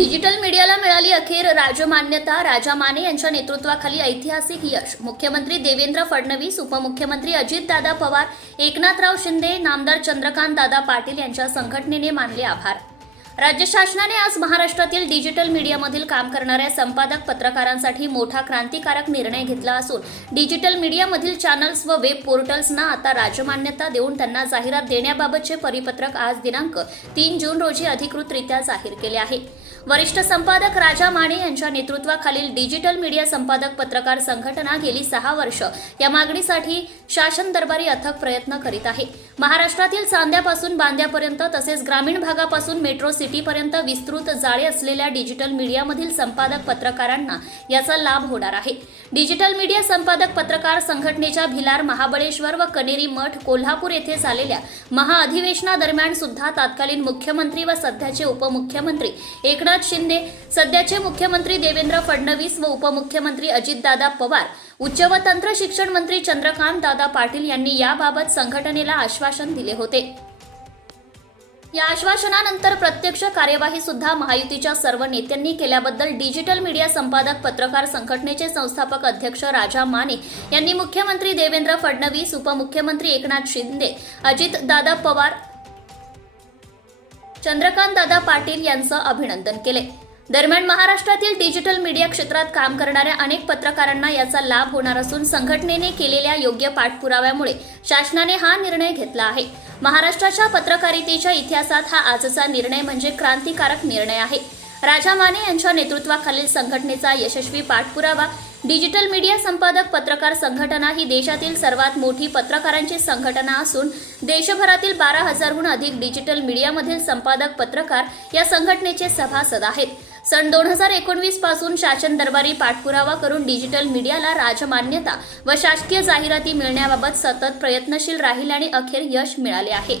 Digital मीडियाला मिळाली अखेर राजमान्यता. राजा माने यांच्या नेतृत्वाखाली ऐतिहासिक यश. मुख्यमंत्री देवेंद्र फडणवीस उपमुख्यमंत्री अजितदादा पवार एकनाथराव शिंदे नामदार चंद्रकांत दादा पाटील यांच्या संघटनेने मानले आभार. राज्य शासनाने आज महाराष्ट्रातील डिजिटल मीडियामधील काम करणाऱ्या संपादक पत्रकारांसाठी मोठा क्रांतिकारक निर्णय घेतला असून डिजिटल मीडियामधील चॅनल्स व वेब पोर्टल्सना आता राजमान्यता देऊन त्यांना जाहिरात देण्याबाबतचे परिपत्रक आज दिनांक तीन जून रोजी अधिकृतरित्या जाहीर केले आहे. वरिष्ठ संपादक राजा माने यांच्या नेतृत्वाखालील डिजिटल मीडिया संपादक पत्रकार संघटना गेली सहा वर्ष. या मागणीसाठी शासन दरबारी अथक प्रयत्न करीत आहे. महाराष्ट्रातील चांद्यापासून बांद्यापर्यंत तसेच ग्रामीण भागापासून मेट्रो सिटीपर्यंत विस्तृत जाळे असलेल्या डिजिटल मीडियामधील संपादक पत्रकारांना याचा लाभ होणार आहे. डिजिटल मीडिया संपादक पत्रकार संघटनेच्या भिलार महाबळेश्वर व कनेरी मठ कोल्हापूर येथे झालेल्या महाअधिवेशनादरम्यान सुद्धा तत्कालीन मुख्यमंत्री व सध्याचे उपमुख्यमंत्री एकनाथ शिंदे सध्याचे मुख्यमंत्री देवेंद्र फडणवीस व उपमुख्यमंत्री अजितदादा पवार उच्च व तंत्र शिक्षण मंत्री चंद्रकांत दादा पाटील यांनी याबाबत संघटनेला आश्वासन दिले होते. या आश्वासनानंतर प्रत्यक्ष कार्यवाही सुद्धा महायुतीच्या सर्व नेत्यांनी केल्याबद्दल डिजिटल मीडिया संपादक पत्रकार संघटनेचे संस्थापक अध्यक्ष राजा माने यांनी मुख्यमंत्री देवेंद्र फडणवीस उपमुख्यमंत्री एकनाथ शिंदे अजित दादा पवार चंद्रकांत दादा पाटील यांचं अभिनंदन केले. दरम्यान महाराष्ट्रातील डिजिटल मीडिया क्षेत्रात काम करणाऱ्या अनेक पत्रकारांना याचा लाभ होणार असून संघटनेने केलेल्या योग्य पाठपुराव्यामुळे शासनाने हा निर्णय घेतला आहे. महाराष्ट्राच्या पत्रकारितेच्या इतिहासात हा आजचा निर्णय म्हणजे क्रांतिकारक निर्णय आहे. राजा माने यांच्या नेतृत्वाखालील संघटनेचा यशस्वी पाठपुरावा. डिजिटल मीडिया संपादक पत्रकार संघटना ही देशातील सर्वात मोठी पत्रकारांची संघटना असून देशभरातील बारा हजारहून अधिक डिजिटल मीडियामधील संपादक पत्रकार या संघटनेचे सभासद आहेत. सन दोन हजार एकोणवीसपासून शासन दरबारी पाठपुरावा करून डिजिटल मीडियाला राजमान्यता व शासकीय जाहिराती मिळण्याबाबत सतत प्रयत्नशील राहील आणि अखेर यश मिळाले आहे.